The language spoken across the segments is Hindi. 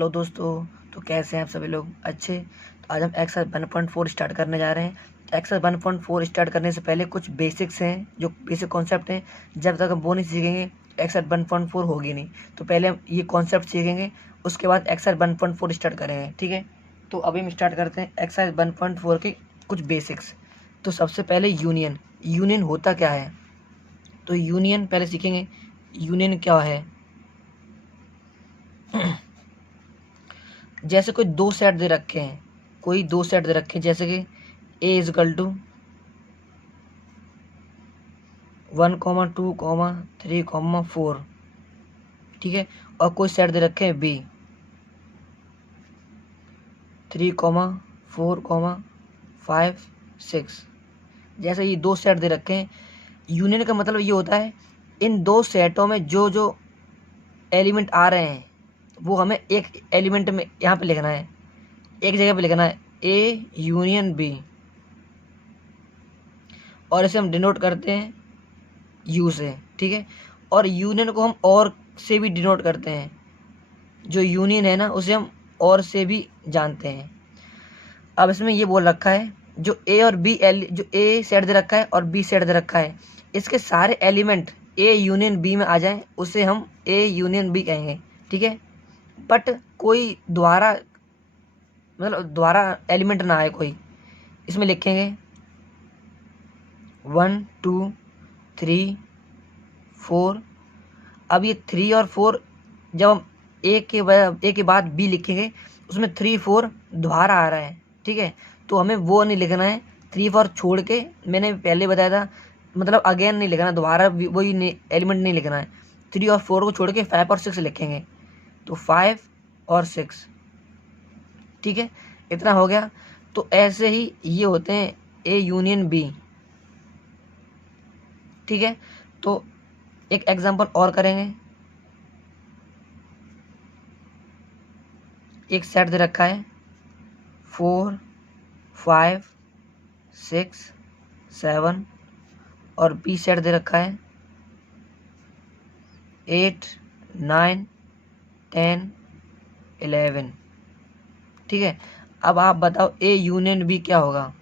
हेलो दोस्तों। तो कैसे हैं आप सभी लोग? अच्छे। तो आज हम एक्सरसाइज 1.4 स्टार्ट करने जा रहे हैं। एक्सरसाइज 1.4 स्टार्ट करने से पहले कुछ बेसिक्स हैं, जो बेसिक कॉन्सेप्ट हैं। जब तक हम वो नहीं सीखेंगे एक्सरसाइज 1.4 होगी नहीं। तो पहले हम ये कॉन्सेप्ट सीखेंगे, उसके बाद एक्सरसाइज 1.4 स्टार्ट करेंगे। ठीक है, तो अभी हम स्टार्ट करते हैं एक्सरसाइज 1.4 के कुछ बेसिक्स। तो सबसे पहले यूनियन। यूनियन होता क्या है? तो यूनियन पहले सीखेंगे। यूनियन क्या है? जैसे कोई दो सेट दे रखे हैं, जैसे कि ए इज इक्वल टू 1,2,3,4। ठीक है, और कोई सेट दे रखे हैं बी 3,4,5,6। जैसे ये दो सेट दे रखे हैं, यूनियन का मतलब ये होता है इन दो सेटों में जो जो एलिमेंट आ रहे हैं वो हमें एक एलिमेंट में यहाँ पे लिखना है, एक जगह पे लिखना है ए यूनियन बी, और इसे हम डिनोट करते हैं यू से। ठीक है, और यूनियन को हम और से भी डिनोट करते हैं। जो यूनियन है ना, उसे हम और से भी जानते हैं। अब इसमें ये बोल रखा है जो ए और बी जो ए सेट दे रखा है और बी सेट दे रखा है, इसके सारे एलिमेंट ए यूनियन बी में आ जाएं, उसे हम ए यूनियन बी कहेंगे। ठीक है, बट कोई द्वारा एलिमेंट ना आए कोई, इसमें लिखेंगे 1 2 3 4। अब ये 3 और 4 जब हम ए के बाद बी लिखेंगे, उसमें 3 4 दोबारा आ रहा है। ठीक है, तो हमें वो नहीं लिखना है। 3 4 छोड़ के, मैंने पहले बताया था, मतलब अगेन नहीं लिखना, दोबारा वही एलिमेंट नहीं लिखना है। 3 और 4 को छोड़ के 5 और 6 लिखेंगे, तो 5 और 6। ठीक है, इतना हो गया। तो ऐसे ही ये होते हैं ए यूनियन बी। ठीक है, तो एक एग्जांपल और करेंगे। एक सेट दे रखा है 4 5 6 7, और बी सेट दे रखा है 8 9 10 11। ठीक है, अब आप बताओ ए यूनियन बी क्या होगा?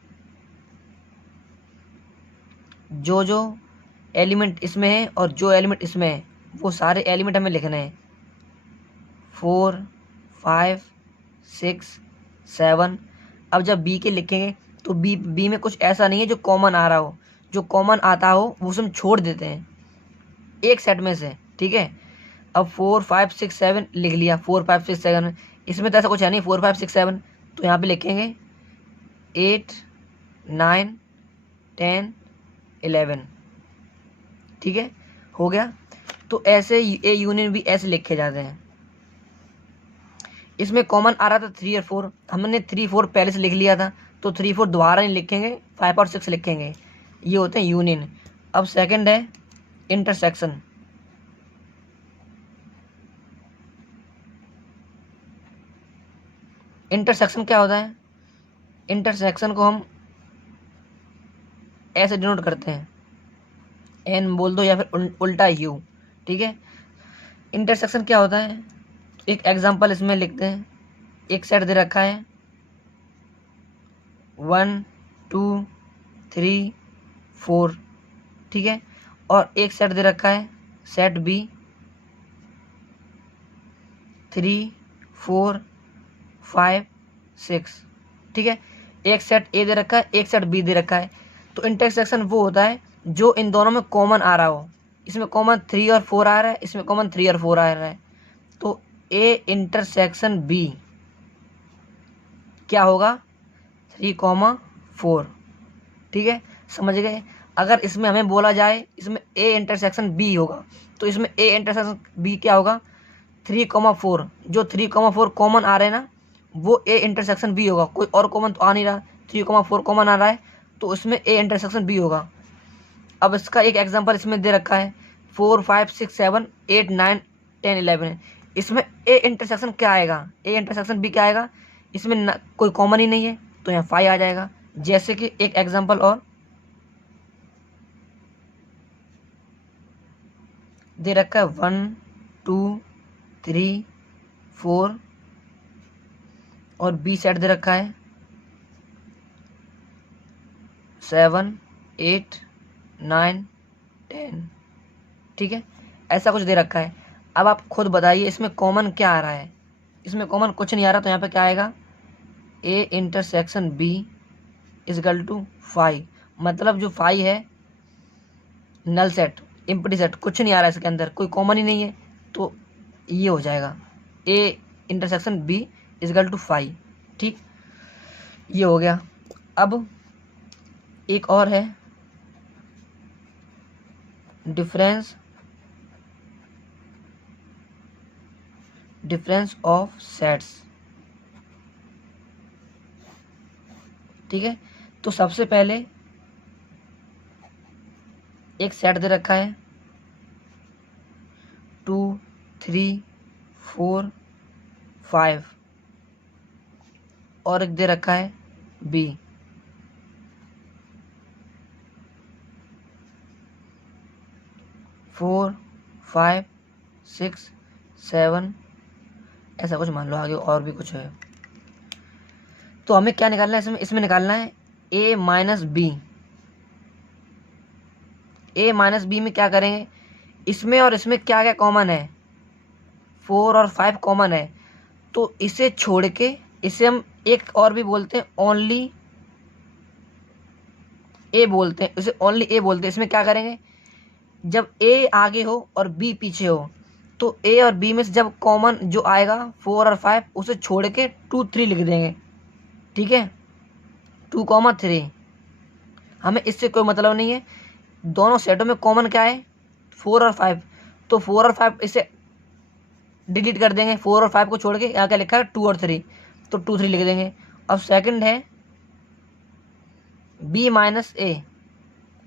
जो जो एलिमेंट इसमें है और जो एलिमेंट इसमें है, वो सारे एलिमेंट हमें लिखने हैं। 4 5 6 7। अब जब बी के लिखेंगे तो बी में कुछ ऐसा नहीं है जो कॉमन आ रहा हो। जो कॉमन आता हो वो हम छोड़ देते हैं एक सेट में से। ठीक है, अब 4 5 6 7 लिख लिया, 4 5 6 7। इसमें तो ऐसा कुछ है नहीं 4 5 6 7, तो यहाँ पे लिखेंगे 8 9 10 11। ठीक है, हो गया। तो ऐसे ए यूनियन भी ऐसे लिखे जाते हैं। इसमें कॉमन आ रहा था 3 और 4, हमने 3 4 पहले से लिख लिया था, तो 3 4 दोबारा नहीं लिखेंगे, 5 और 6 लिखेंगे। ये होते हैं यूनियन। अब सेकंड है इंटरसेक्शन। इंटरसेक्शन क्या होता है? इंटरसेक्शन को हम ऐसे डिनोट करते हैं, एन बोल दो या फिर उल्टा यू। ठीक है, इंटरसेक्शन क्या होता है? एक एग्जांपल इसमें लिखते हैं। एक सेट दे रखा है 1 2 3 4। ठीक है, और एक सेट दे रखा है सेट बी 3 4 5 6। ठीक है, एक सेट ए दे रखा है, एक सेट बी दे रखा है। तो इंटरसेक्शन वो होता है जो इन दोनों में कॉमन आ रहा हो। इसमें कॉमन 3 और 4 आ रहा है, इसमें कॉमन 3 और 4 आ रहा है, तो ए इंटरसेक्शन बी क्या होगा? 3,4। ठीक है, समझ गए? अगर इसमें हमें बोला जाए इसमें ए इंटरसेक्शन बी होगा, तो इसमें ए इंटरसेक्शन बी क्या होगा? 3,4। जो 3,4 कॉमन आ रहे हैं ना, वो ए इंटरसेक्शन बी होगा। कोई और कॉमन तो आ नहीं रहा, 3,4 कॉमन आ रहा है, तो उसमें ए इंटरसेक्शन बी होगा। अब इसका एक एग्जांपल इसमें दे रखा है 4 5 6 7 8 9 10 11। इसमें ए इंटरसेक्शन क्या आएगा? ए इंटरसेक्शन बी क्या आएगा? इसमें कोई कॉमन ही नहीं है, तो यहाँ 5 आ जाएगा। जैसे कि एक एग्जांपल और दे रखा है 1 2 3 4 और बी सेट दे रखा है 7 8 9 10। ठीक है, ऐसा कुछ दे रखा है। अब आप खुद बताइए इसमें कॉमन क्या आ रहा है। इसमें कॉमन कुछ नहीं आ रहा, तो यहाँ पे क्या आएगा, A intersection B is equal to 5। मतलब जो 5 है नल सेट, एम्प्टी सेट, कुछ नहीं आ रहा है इसके अंदर, कोई कॉमन ही नहीं है, तो ये हो जाएगा A intersection B is equal to 5। ठीक, ये हो गया। अब एक और है, डिफरेंस ऑफ सेट्स। ठीक है, तो सबसे पहले एक सेट दे रखा है 2 3 4 5 और एक दे रखा है बी। फोर 5 6 7, ऐसा कुछ मान लो, आगे और भी कुछ है। तो हमें क्या निकालना है इसमें, इसमें निकालना है ए माइनस बी। ए माइनस बी में क्या करेंगे, इसमें और इसमें क्या क्या कॉमन है, 4 और 5 कॉमन है, तो इसे छोड़ के इसे हम एक और भी बोलते हैं, ओनली ए बोलते हैं, इसे ओनली ए बोलते हैं। इसमें क्या करेंगे, जब ए आगे हो और बी पीछे हो, तो ए और बी में से जब कॉमन जो आएगा 4 और 5 उसे छोड़ के 2 3 लिख देंगे। ठीक है, 2 3, हमें इससे कोई मतलब नहीं है, दोनों सेटों में कॉमन क्या है 4 और 5, तो 4 और 5 इसे डिलीट कर देंगे, 4 और 5 को छोड़ के यहाँ क्या लिखा है 2 और 3, तो 2 3 लिख देंगे। अब सेकंड है बी माइनस ए,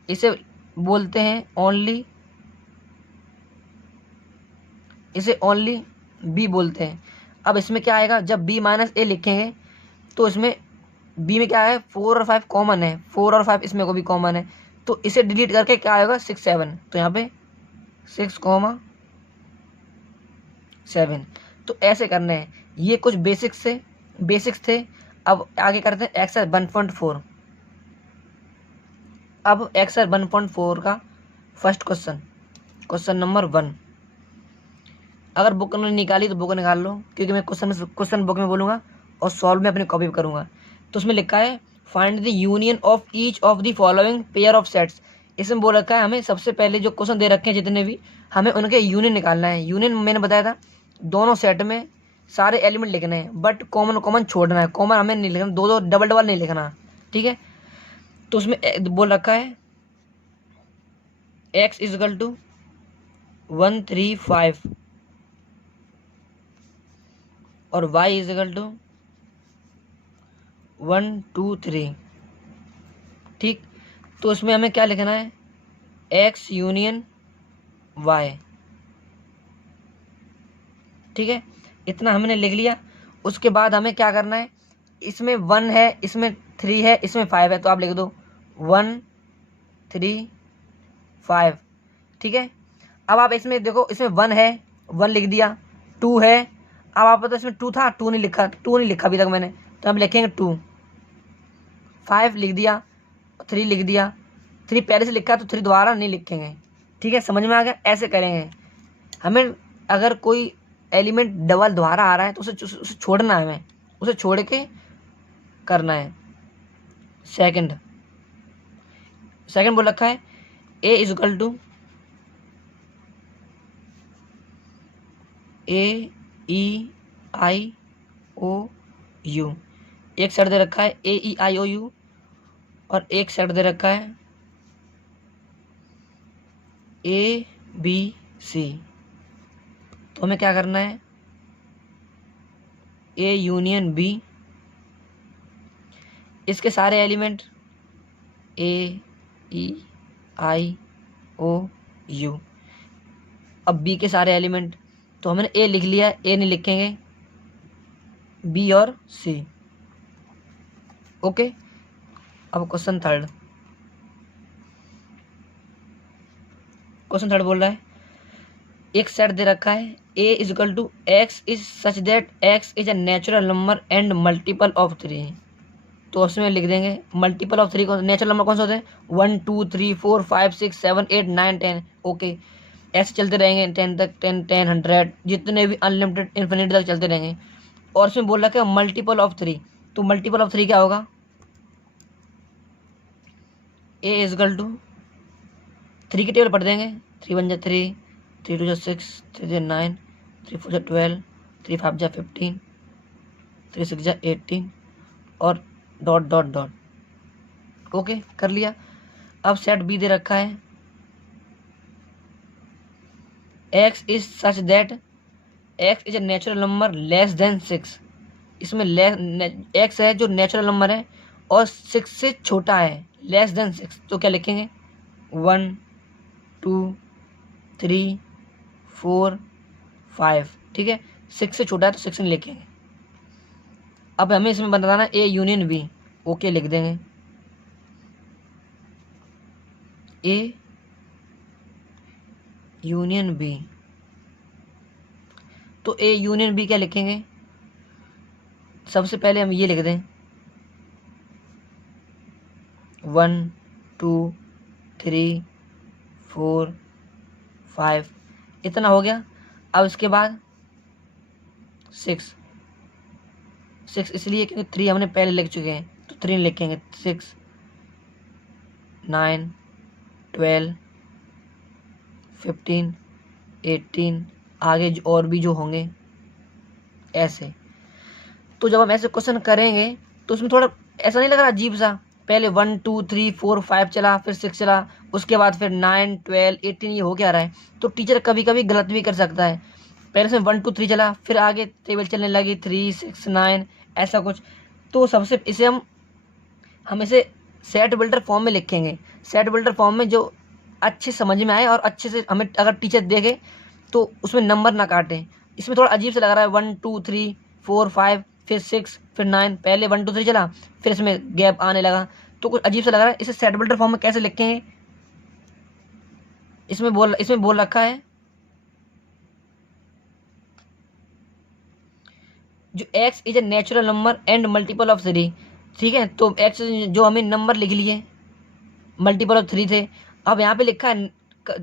इसे बोलते हैं ओनली, इसे ओनली बी बोलते हैं। अब इसमें क्या आएगा, जब बी माइनस ए लिखेंगे तो इसमें बी में क्या है 4 और 5 कॉमन है, 4 और 5 इसमें को भी कॉमन है, तो इसे डिलीट करके क्या आएगा 6 7, तो यहाँ पे 6 7। तो ऐसे करने हैं, ये कुछ बेसिक्स थे। अब आगे करते हैं एक्सर 1.4। अब एक्सर 1.4 का फर्स्ट क्वेश्चन नंबर 1। अगर बुक ने निकाली तो बुक निकाल लो, क्योंकि मैं क्वेश्चन बुक में बोलूँगा और सॉल्व में अपनी कॉपी करूँगा। तो उसमें लिखा है find the union of each of the following pair of sets. इसमें बोल रखा है हमें सबसे पहले जो क्वेश्चन दे रखे हैं जितने भी, हमें उनके यूनियन निकालना है। यूनियन मैंने बताया था, दोनों सेट में सारे एलिमेंट लिखने हैं, बट कॉमन छोड़ना है, कॉमन हमें नहीं लिखना, दो डबल नहीं लिखना। ठीक है, तो उसमें बोल रखा है x इजकल टू 1 3 5 और y इजकल टू 1 2 3। ठीक, तो इसमें हमें क्या लिखना है, x यूनियन y। ठीक है, इतना हमने लिख लिया। उसके बाद हमें क्या करना है, इसमें 1 है, इसमें 3 है, इसमें 5 है, तो आप लिख दो 1 3 5। ठीक है, अब आप इसमें देखो, इसमें 1 है, 1 लिख दिया, 2 है, अब आप तो इसमें 2 था, 2 नहीं लिखा अभी तक मैंने, तो हम लिखेंगे 2। 5 लिख दिया, 3 लिख दिया, 3 पहले से लिखा तो 3 दोबारा नहीं लिखेंगे। ठीक है, समझ में आ गया, ऐसे करेंगे। हमें अगर कोई एलिमेंट डबल दोबारा आ रहा है तो उसे छोड़ना है, हमें उसे छोड़ के करना है। सेकंड बोल रखा है ए इजकल टू AEIOU। एक सेट दे रखा है AEIOU और एक सेट दे रखा है ABC। तो हमें क्या करना है, A यूनियन B, इसके सारे एलिमेंट AEIOU। अब B के सारे एलिमेंट, तो हमने A लिख लिया, A नहीं लिखेंगे, B और C। ओके, अब क्वेश्चन थर्ड बोल रहा है एक सेट दे रखा है A is equal to X is such that x is a natural number and multiple of 3। तो उसमें लिख देंगे मल्टीपल ऑफ 3 कौन नेचुरल नंबर कौन से होते हैं 1 2 3 4 5 6 7 8 9 10। ओके, ऐसे चलते रहेंगे 10 तक, 10 100 जितने भी अनलिमिटेड इन्फिनिटी तक चलते रहेंगे। और उसमें बोल रखा है मल्टीपल ऑफ 3, तो मल्टीपल ऑफ 3 क्या होगा, ए इज इक्वल टू 3 की टेबल पढ़ देंगे, 3 1 जा 3, 3 2 जा 6, 3 जा 9, 3 4 जा 12, 3 5 जा 15, 3 6 जा 18 और डॉट डॉट डॉट। ओके, कर लिया। अब सेट बी दे रखा है x is such that x is a natural number less than 6। इसमें एक्स है जो नेचुरल नंबर है और 6 से छोटा है, लेस देन 6, तो क्या लिखेंगे 1 2 3 4 5। ठीक है, 6 से छोटा है तो 6 नहीं लिखेंगे। अब हमें इसमें बताना ए यूनियन बी। ओके, लिख देंगे ए यूनियन बी। तो ए यूनियन बी क्या लिखेंगे, सबसे पहले हम ये लिख दें 1 2 3 4 5, इतना हो गया। अब इसके बाद 6 इसलिए क्योंकि 3 हमने पहले लिख चुके हैं, तो 3 लिखेंगे 6 9 12 15 18, आगे और भी जो होंगे ऐसे। तो जब हम ऐसे क्वेश्चन करेंगे तो उसमें थोड़ा ऐसा नहीं लग रहा अजीब सा, पहले 1 2 3 4 5 चला, फिर 6 चला, उसके बाद फिर 9 12 18, ये हो क्या रहा है। तो टीचर कभी कभी गलत भी कर सकता है, पहले से 1 2 3 चला, फिर आगे टेबल चलने लगी 3 6 9 ऐसा कुछ। तो सबसे इसे हम इसे सेट बिल्डर फॉर्म में लिखेंगे। सेट बिल्डर फॉर्म में जो अच्छे समझ में आए और अच्छे से हमें अगर टीचर देखे तो उसमें नंबर ना काटें। इसमें थोड़ा अजीब सा लग रहा है 1 2 3 4 5 फिर 6 फिर 9, पहले 1 2 3 चला, फिर इसमें गैप आने लगा, तो कुछ अजीब सा लग रहा है। इसे सेट बिल्डर फॉर्म में कैसे लिखेंगे, इसमें बोल रखा है जो x is a natural number and multiple of 3। ठीक है, तो x जो हमें नंबर लिख लिए मल्टीपल ऑफ 3 थे, अब यहाँ पे लिखा है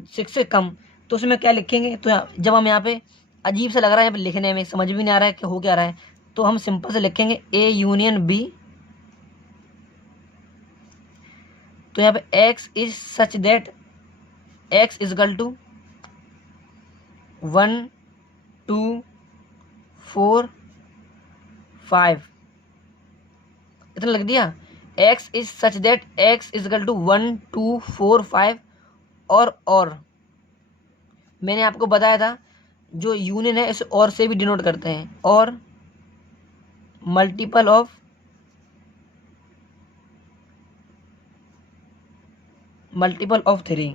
6 से कम, तो उसमें क्या लिखेंगे। तो जब हम यहाँ पे अजीब सा लग रहा है यहाँ पे लिखने में, समझ भी नहीं आ रहा है कि हो क्या रहा है, तो हम सिंपल से लिखेंगे ए यूनियन बी। तो यहाँ पे x is such that x is equal to 1 2 4 5, इतना लिख दिया। x is such that x is equal to 1 2 4 5 और मैंने आपको बताया था जो यूनियन है इसे और से भी डिनोट करते हैं, और मल्टीपल ऑफ मल्टीपल ऑफ 3,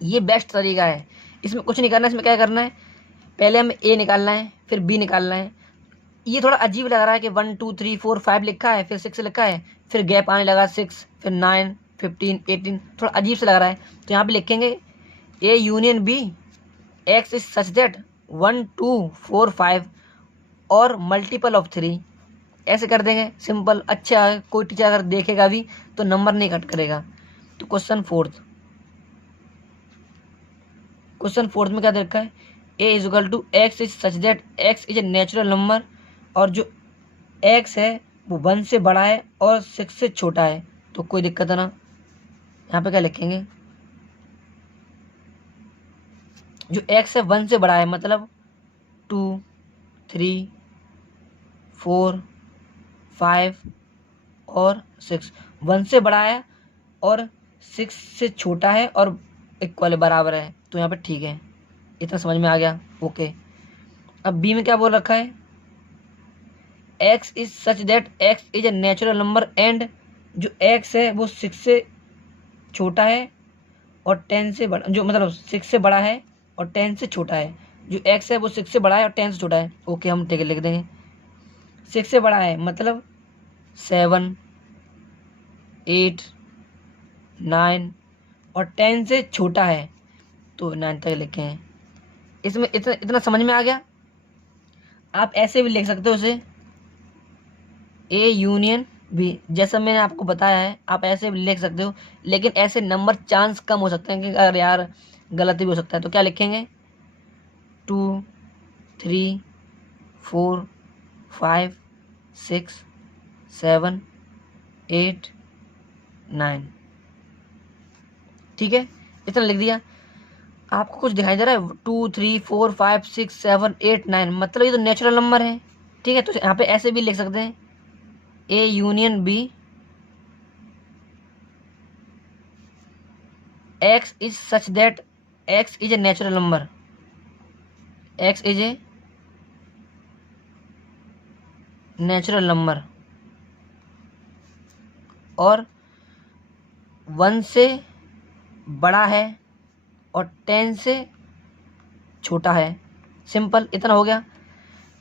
ये बेस्ट तरीका है। इसमें कुछ नहीं करना है, इसमें क्या करना है, पहले हमें ए निकालना है फिर बी निकालना है। ये थोड़ा अजीब लग रहा है कि 1 2 3 4 5 लिखा है फिर 6 लिखा है, फिर गैप आने लगा 6 फिर 9 15 18, थोड़ा अजीब सा लग रहा है। तो यहाँ पे लिखेंगे A union B x is such that 1 2 4 5 और मल्टीपल ऑफ 3, ऐसे कर देंगे सिंपल। अच्छा है, कोई टीचर अगर देखेगा भी तो नंबर नहीं कट करेगा। तो क्वेश्चन फोर्थ में क्या दे रखा है, A is equal to X is such that x is a natural number, और जो एक्स है वो 1 से बड़ा है और 6 से छोटा है, तो कोई दिक्कत है ना। यहाँ पे क्या लिखेंगे, जो एक्स है 1 से बड़ा है मतलब 2 3 4 5 और 6, 1 से बड़ा है और 6 से छोटा है और इक्वल बराबर है, तो यहाँ पे ठीक है। इतना समझ में आ गया। ओके, अब बी में क्या बोल रखा है, x is such that x is a natural number and जो x है वो 6 से छोटा है और 10 से बड़ा, जो मतलब 6 से बड़ा है और 10 से छोटा है। जो x है वो 6 से बड़ा है और 10 से छोटा है। ओके, हम ठीक है लिख देंगे 6 से बड़ा है मतलब 7 8 9 और 10 से छोटा है तो 9 तक लिखे हैं। इसमें इतना इतना समझ में आ गया। आप ऐसे भी लिख सकते हो उसे ए यूनियन बी, जैसा मैंने आपको बताया है आप ऐसे भी लिख सकते हो, लेकिन ऐसे नंबर चांस कम हो सकते हैं कि अगर यार गलत भी हो सकता है। तो क्या लिखेंगे 2 3 4 5 6 7 8 9। ठीक है, इतना लिख दिया। आपको कुछ दिखाई दे रहा है 2 3 4 5 6 7 8 9, मतलब ये तो नेचुरल नंबर है। ठीक है, तो यहाँ पे ऐसे भी लिख सकते हैं A union B x is such that x is a natural number, x is a natural number और 1 से बड़ा है और 10 से छोटा है। सिंपल, इतना हो गया।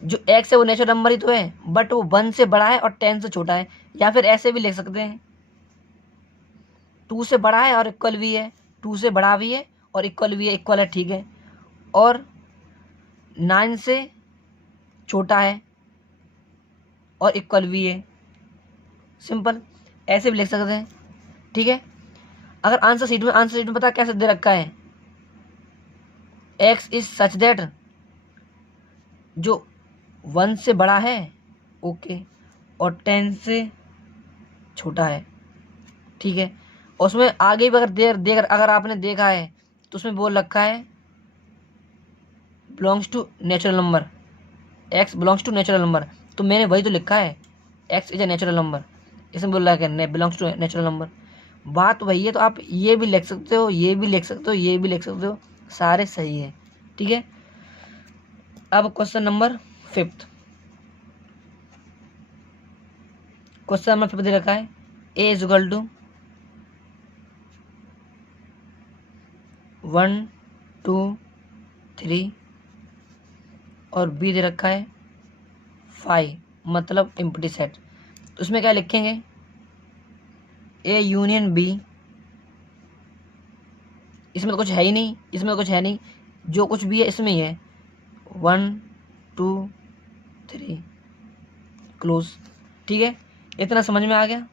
जो एक्स है वो नेचुरल नंबर ही तो है, बट वो 1 से बड़ा है और 10 से छोटा है। या फिर ऐसे भी लिख सकते हैं 2 से बड़ा है और इक्वल भी है, 2 से बड़ा भी है और इक्वल भी है, इक्वल है, ठीक है, और 9 से छोटा है और इक्वल भी है। सिंपल, ऐसे भी लिख सकते हैं। ठीक है, अगर आंसर शीट में पता कैसे दे रखा है एक्स इज सच दैट, जो 1 से बड़ा है ओके और 10 से छोटा है। ठीक है, और उसमें आगे भी अगर आपने देखा है तो उसमें बोल रखा है belongs to natural number, x belongs to natural number, तो मैंने वही तो लिखा है x is a natural number. इसमें बोल रहा है कि बिलोंग्स टू नेचुरल नंबर, बात वही है। तो आप ये भी लिख सकते हो, ये भी लिख सकते हो, ये भी लिख सकते हो, सारे सही है। ठीक है, अब क्वेश्चन नंबर 5। क्वेश्चन नंबर 5 दे रखा है ए इज इक्वल टू 1 2 3 और बी दे रखा है 5, मतलब एम्प्टी सेट। तो उसमें क्या लिखेंगे ए यूनियन बी, इसमें तो कुछ है ही नहीं, इसमें तो कुछ है नहीं, जो कुछ भी है इसमें ही है 1 2 3 क्लोज। ठीक है, इतना समझ में आ गया।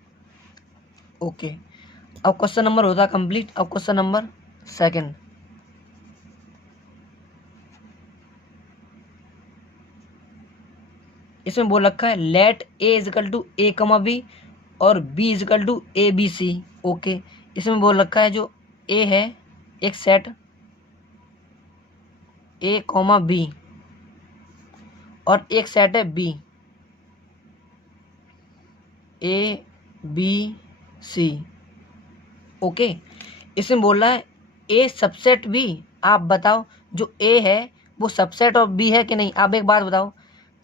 ओके, अब क्वेश्चन नंबर होता है कंप्लीट। अब क्वेश्चन नंबर 2, इसमें बोल रखा है let A is equal to A comma B और B is equal to A B C. Okay, इसमें बोल रखा है जो ए है एक सेट ए कॉमा बी और एक सेट है B A B C. Okay, इसमें बोल रहा है ए सबसेट बी, आप बताओ जो ए है वो सबसेट ऑफ बी है कि नहीं। आप एक बात बताओ,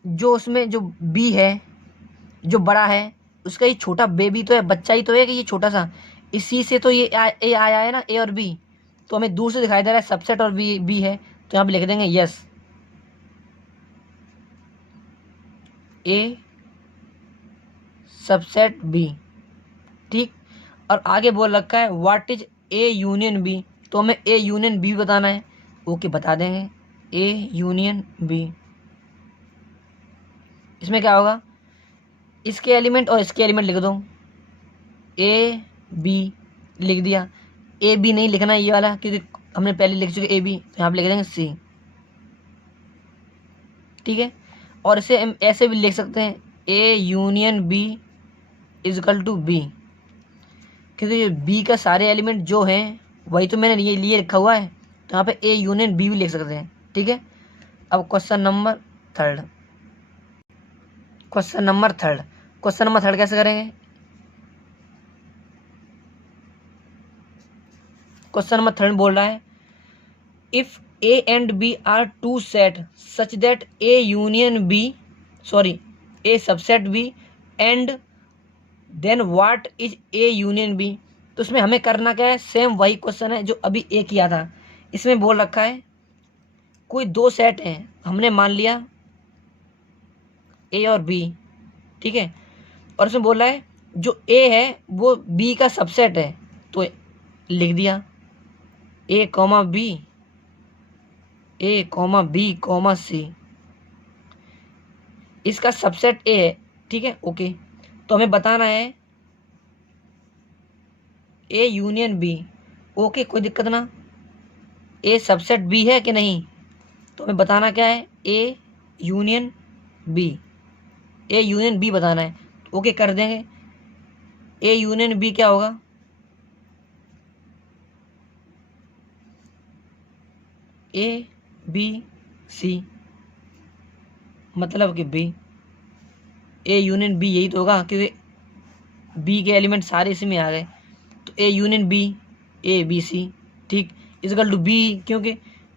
जो उसमें जो बी है जो बड़ा है उसका ये छोटा बेबी तो है, बच्चा ही तो है कि ये छोटा सा, इसी से तो ये ए आया है ना, ए और बी, तो हमें दूर से दिखाई दे रहा है सबसेट और बी है, तो यहाँ पे लिख देंगे यस ए सबसेट बी। ठीक, और आगे बोल रखा है what is A union B, तो हमें ए यूनियन बी बताना है। ओके, बता देंगे ए यूनियन बी। इसमें क्या होगा, इसके एलिमेंट और इसके एलिमेंट लिख दो, ए बी लिख दिया। ए बी नहीं लिखना ये वाला क्योंकि हमने पहले लिख चुके ए बी, तो यहाँ पे लिख देंगे सी। ठीक है, और इसे हम ऐसे भी लिख सकते हैं A union B is equal to B, क्योंकि बी का सारे एलिमेंट जो हैं वही तो मैंने ये लिए लिखा हुआ है, तो यहाँ पे ए यूनियन बी भी लिख सकते हैं। ठीक है, अब क्वेश्चन नंबर 3। क्वेश्चन नंबर 3 कैसे करेंगे। क्वेश्चन नंबर 3 बोल रहा है if A and B are two set such that A union B A subset B and then what is A union B. तो उसमें हमें करना क्या है, सेम वही क्वेश्चन है जो अभी ए किया था। इसमें बोल रखा है कोई दो सेट हैं, हमने मान लिया ए और बी, ठीक है, और उसमें बोल रहा है जो ए है वो बी का सबसेट है, तो लिख दिया ए कॉमा बी ए कॉमा बी कॉमा सी, इसका सबसेट ए है, ठीक है ओके। तो हमें बताना है ए यूनियन बी, ओके कोई दिक्कत ना। ए सबसेट बी है कि नहीं, तो हमें बताना क्या है, A union B, A union B बताना है। ओके कर देंगे। ए यूनियन बी क्या होगा, ए बी सी, मतलब कि बी, ए यूनियन बी यही तो होगा, क्योंकि बी के एलिमेंट सारे इसी में आ गए। तो A union B, A B C, ठीक इजकल टू बी, क्योंकि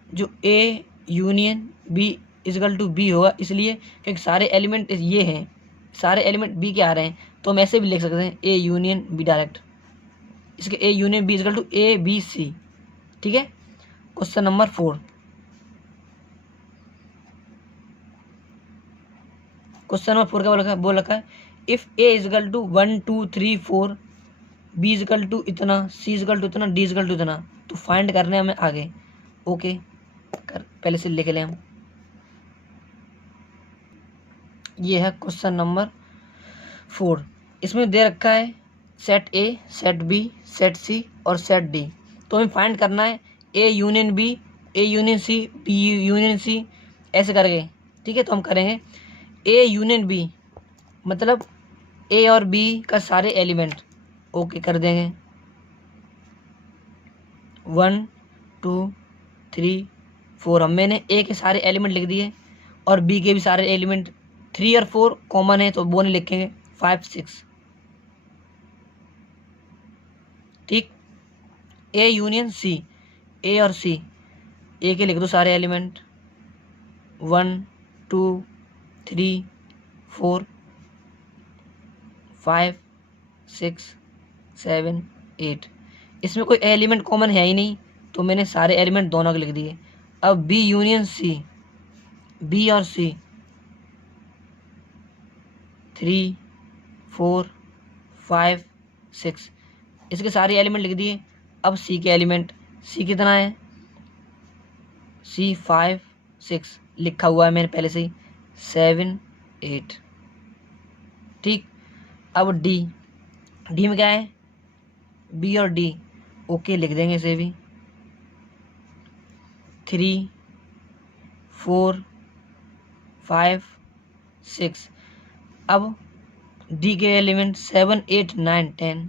जो A union B is equal to B होगा, इसलिए क्योंकि सारे एलिमेंट ये हैं, सारे एलिमेंट बी के आ रहे हैं, तो हम ऐसे भी लिख सकते हैं ए यूनियन बी डायरेक्ट, इसके A union B is equal to A B C, ठीक है। क्वेश्चन नंबर 4, क्वेश्चन नंबर 4 का बोल रखा है if A is equal to 1 2 3 4, B is equal to इतना, सी इजकल टू इतना, डी इजकल टू इतना, तो फाइंड करने हमें आगे। ओके कर पहले से लिख लें हम। ये है क्वेश्चन नंबर 4, इसमें दे रखा है set A, set B, set C और सेट डी। तो हमें फाइंड करना है A union B, A union C, B union C, ऐसे करके, ठीक है। तो हम करेंगे ए यूनियन बी, मतलब ए और बी का सारे एलिमेंट, ओके कर देंगे 1 2 3 4, हम मैंने ए के सारे एलिमेंट लिख दिए और बी के भी सारे एलिमेंट, 3 और 4 कॉमन है तो वो नहीं लिखेंगे, 5 6, ठीक। ए यूनियन सी, ए और सी, ए के लिख दो सारे एलिमेंट 1 2 3 4 5 6 7 8, इसमें कोई एलिमेंट कॉमन है ही नहीं, तो मैंने सारे एलिमेंट दोनों के लिख दिए। अब बी यूनियन सी, बी और सी 3 4 5 6, इसके सारे एलिमेंट लिख दिए। अब सी के एलिमेंट, सी कितना है, सी 5 6 लिखा हुआ है मैंने पहले से ही, 7 8, ठीक। अब डी, डी में क्या है, बी और डी, ओके लिख देंगे इसे भी 3 4 5 6। अब डी के एलिमेंट 7 8 9 10,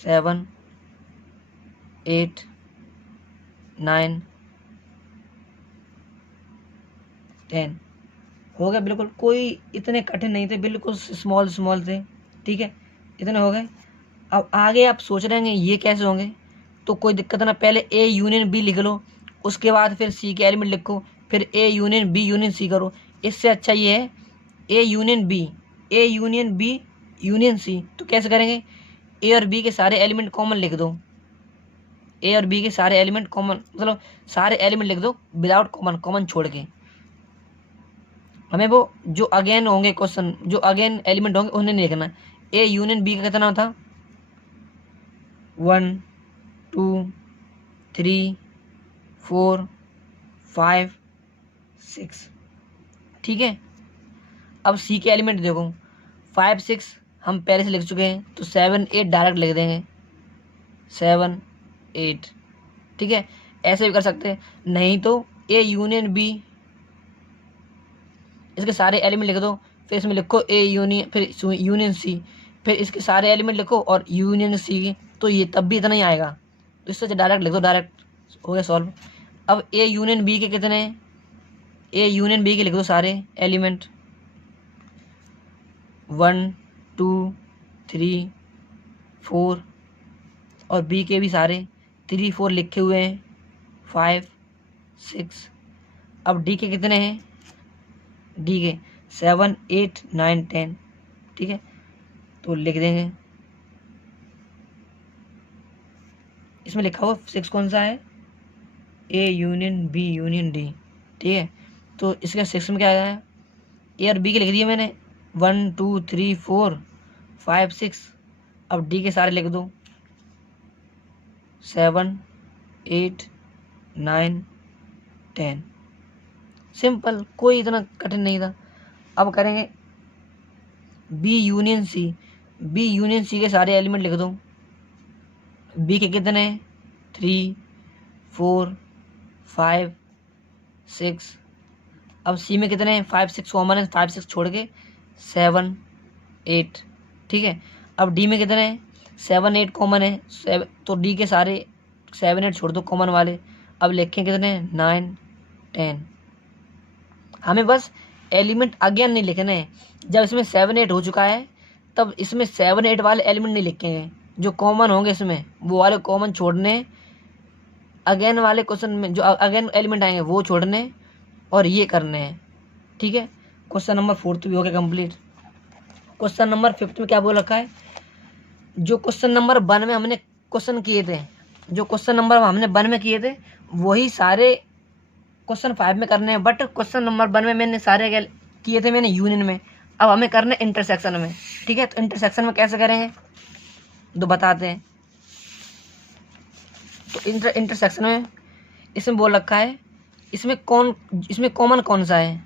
7 8 9 10 हो गया, बिल्कुल कोई इतने कठिन नहीं थे, बिल्कुल स्मॉल स्मॉल थे, ठीक है इतने हो गए। अब आगे आप सोच रहे हैं ये कैसे होंगे, तो कोई दिक्कत ना, पहले ए यूनियन बी लिख लो, उसके बाद फिर सी के एलिमेंट लिखो, फिर A union B union C करो। इससे अच्छा ये है A union B, A union B union C. तो कैसे करेंगे, ए और बी के सारे एलिमेंट कॉमन लिख दो, ए और बी के सारे एलिमेंट कॉमन, मतलब सारे एलिमेंट लिख दो विदाउट कॉमन, कॉमन छोड़ के। हमें वो जो अगेन होंगे क्वेश्चन, जो अगेन एलिमेंट होंगे उन्हें नहीं लिखना। ए यूनियन बी का कितना था, 1 2 3 4 5 6, ठीक है। अब सी के एलिमेंट देखो 5 6 हम पहले से लिख चुके हैं, तो 7 8 डायरेक्ट लिख देंगे 7 8, ठीक है। ऐसे भी कर सकते हैं, नहीं तो ए यूनियन बी, इसके सारे एलिमेंट लिख दो, फिर इसमें लिखो ए यूनियन, फिर यूनियन सी, फिर इसके सारे एलिमेंट लिखो और यूनियन सी, तो ये तब भी इतना ही आएगा। तो इससे डायरेक्ट लिख दो, डायरेक्ट हो गया सॉल्व। अब ए यूनियन बी के कितने, ए यूनियन बी के लिख दो सारे एलिमेंट 1 2 3 4, और बी के भी सारे 3 4 लिखे हुए हैं 5 6। अब डी के कितने हैं, डी के 7 8 9 10, ठीक है। तो लिख देंगे, इसमें लिखा हुआ 6 कौन सा है, A union B union D, ठीक है। तो इसका 6 में क्या आया है, ए और बी के लिख दिए मैंने 1 2 3 4 5 6। अब डी के सारे लिख दो 7 8 9 10। सिंपल, कोई इतना कठिन नहीं था। अब करेंगे B union C. B union C के सारे एलिमेंट लिख दो। बी के कितने? 3 4 5 6। अब सी में कितने हैं? 5 6 कॉमन है, 5 6 छोड़ के 7 8। ठीक है। अब डी में कितने हैं? 7 8 कॉमन है, 7, तो डी के सारे 7 8 छोड़ दो कॉमन वाले। अब लिखें कितने? 9 10। हमें बस एलिमेंट अगेन नहीं लिखने हैं। जब इसमें 7 8 हो चुका है तब इसमें 7 8 वाले एलिमेंट नहीं लिखेंगे, जो कॉमन होंगे इसमें वो वाले कॉमन छोड़ने, अगेन वाले क्वेश्चन में जो अगेन एलिमेंट आएंगे वो छोड़ने और ये करने हैं। ठीक है। क्वेश्चन नंबर 4 भी हो गया कंप्लीट। क्वेश्चन नंबर 5 में क्या बोल रखा है? जो क्वेश्चन नंबर 1 में हमने क्वेश्चन किए थे, जो क्वेश्चन नंबर हमने 1 में किए थे वही सारे क्वेश्चन 5 में करने हैं। बट क्वेश्चन नंबर 1 में मैंने सारे किए थे मैंने यूनियन में, अब हमें करना है इंटरसेक्शन में। ठीक है। तो इंटरसेक्शन में कैसे करेंगे तो बताते हैं। तो इंटरसेक्शन में इसमें बोल रखा है इसमें कॉमन कौन सा है?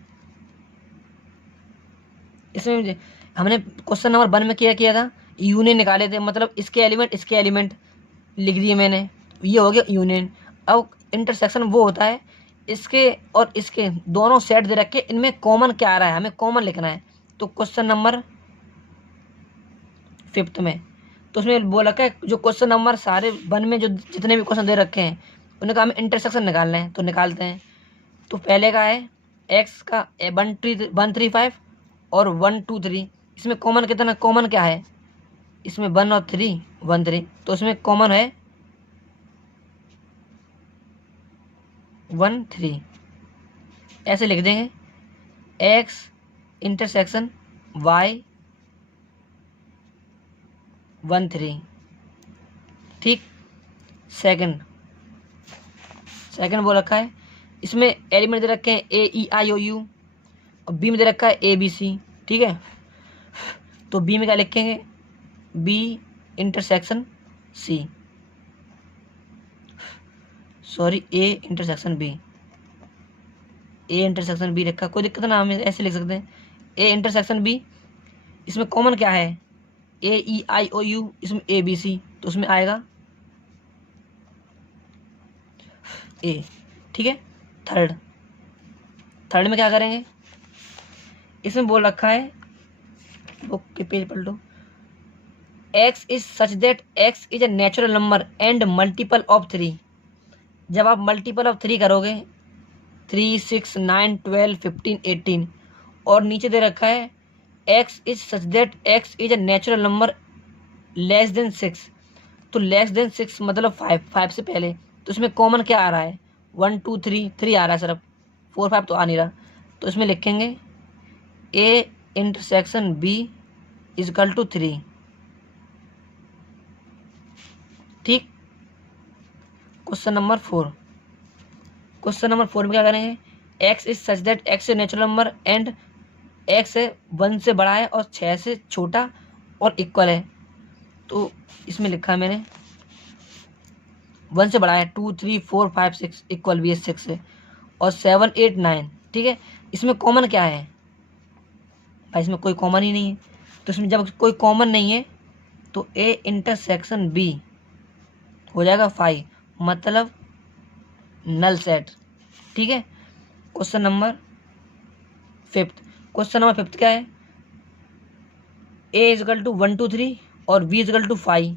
इसमें हमने क्वेश्चन नंबर 1 में किया था, यूनियन निकाले थे, मतलब इसके एलिमेंट लिख दिए मैंने, ये हो गया यूनियन। अब इंटरसेक्शन वो होता है इसके और इसके दोनों सेट दे रखे, इनमें कॉमन क्या आ रहा है, हमें कॉमन लिखना है। तो क्वेश्चन नंबर 5 में तो उसमें बोला रखा है जो क्वेश्चन नंबर सारे 1 में जो जितने भी क्वेश्चन दे रखे हैं उनका हमें इंटरसेक्शन निकालना है। तो निकालते हैं। तो पहले का है एक्स का 135 और 123। इसमें कॉमन कितना, कॉमन क्या है? इसमें 1 और 3 1 3, तो इसमें कॉमन है 1 3। ऐसे लिख देंगे एक्स इंटरसेक्शन वाई 1 3। ठीक। सेकंड बोल रखा है इसमें एलिमेंट दे रखे हैं ए ई आई ओ यू और बी में दे रखा है ए बी सी। ठीक है। तो बी में क्या लिखेंगे? B intersection C, sorry A intersection B. A intersection B रखा, कोई दिक्कत ना, हम ऐसे लिख सकते हैं ए इंटरसेक्शन बी। इसमें कॉमन क्या है? ए ई आई ओ यू, इसमें ए बी सी, तो उसमें आएगा ए। ठीक है। थर्ड में क्या करेंगे? इसमें बोल रखा है, बुक के पेज पलटो, X is such that x is a natural number and multiple of 3। जब आप मल्टीपल ऑफ 3 करोगे 3 6 9 12 15 18 और नीचे दे रखा है x is such that x is a natural number less than 6, तो लेस देन 6 मतलब 5 से पहले, तो इसमें कॉमन क्या आ रहा है? 1 2 3 आ रहा है सिर्फ, 4 5 तो आ नहीं रहा। तो इसमें लिखेंगे A intersection B is equal to 3। ठीक। क्वेश्चन नंबर 4 में क्या करेंगे? X is such that x a natural number and x 1 से बड़ा है और 6 से छोटा और इक्वल है। तो इसमें लिखा है मैंने 1 से बड़ा है 2 3 4 5 6 इक्वल भी है 6 से, और 7 8 9। ठीक है। इसमें कॉमन क्या है भाई? इसमें कोई कॉमन ही नहीं है। तो इसमें जब कोई कॉमन नहीं है तो ए इंटरसेक्शन बी हो जाएगा 5, मतलब नल सेट। ठीक है। क्वेश्चन नंबर 5 क्या है? ए इजकल टू 1 2 3 और वी इजकल टू 5।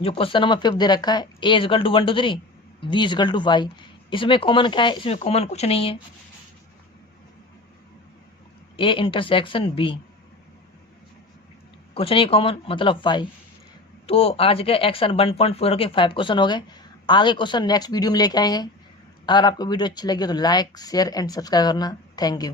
जो क्वेश्चन नंबर 5 दे रखा है A is equal to 1 2 3 B is equal to 5। इसमें कॉमन क्या है? इसमें कॉमन कुछ नहीं है, ए इंटरसेक्शन बी कुछ नहीं कॉमन, मतलब 5। तो आज के एक्शन 1.4 के 5 क्वेश्चन हो गए। आगे क्वेश्चन नेक्स्ट वीडियो में लेके आएंगे। अगर आपको वीडियो अच्छी लगी हो तो लाइक शेयर एंड सब्सक्राइब करना। Thank you.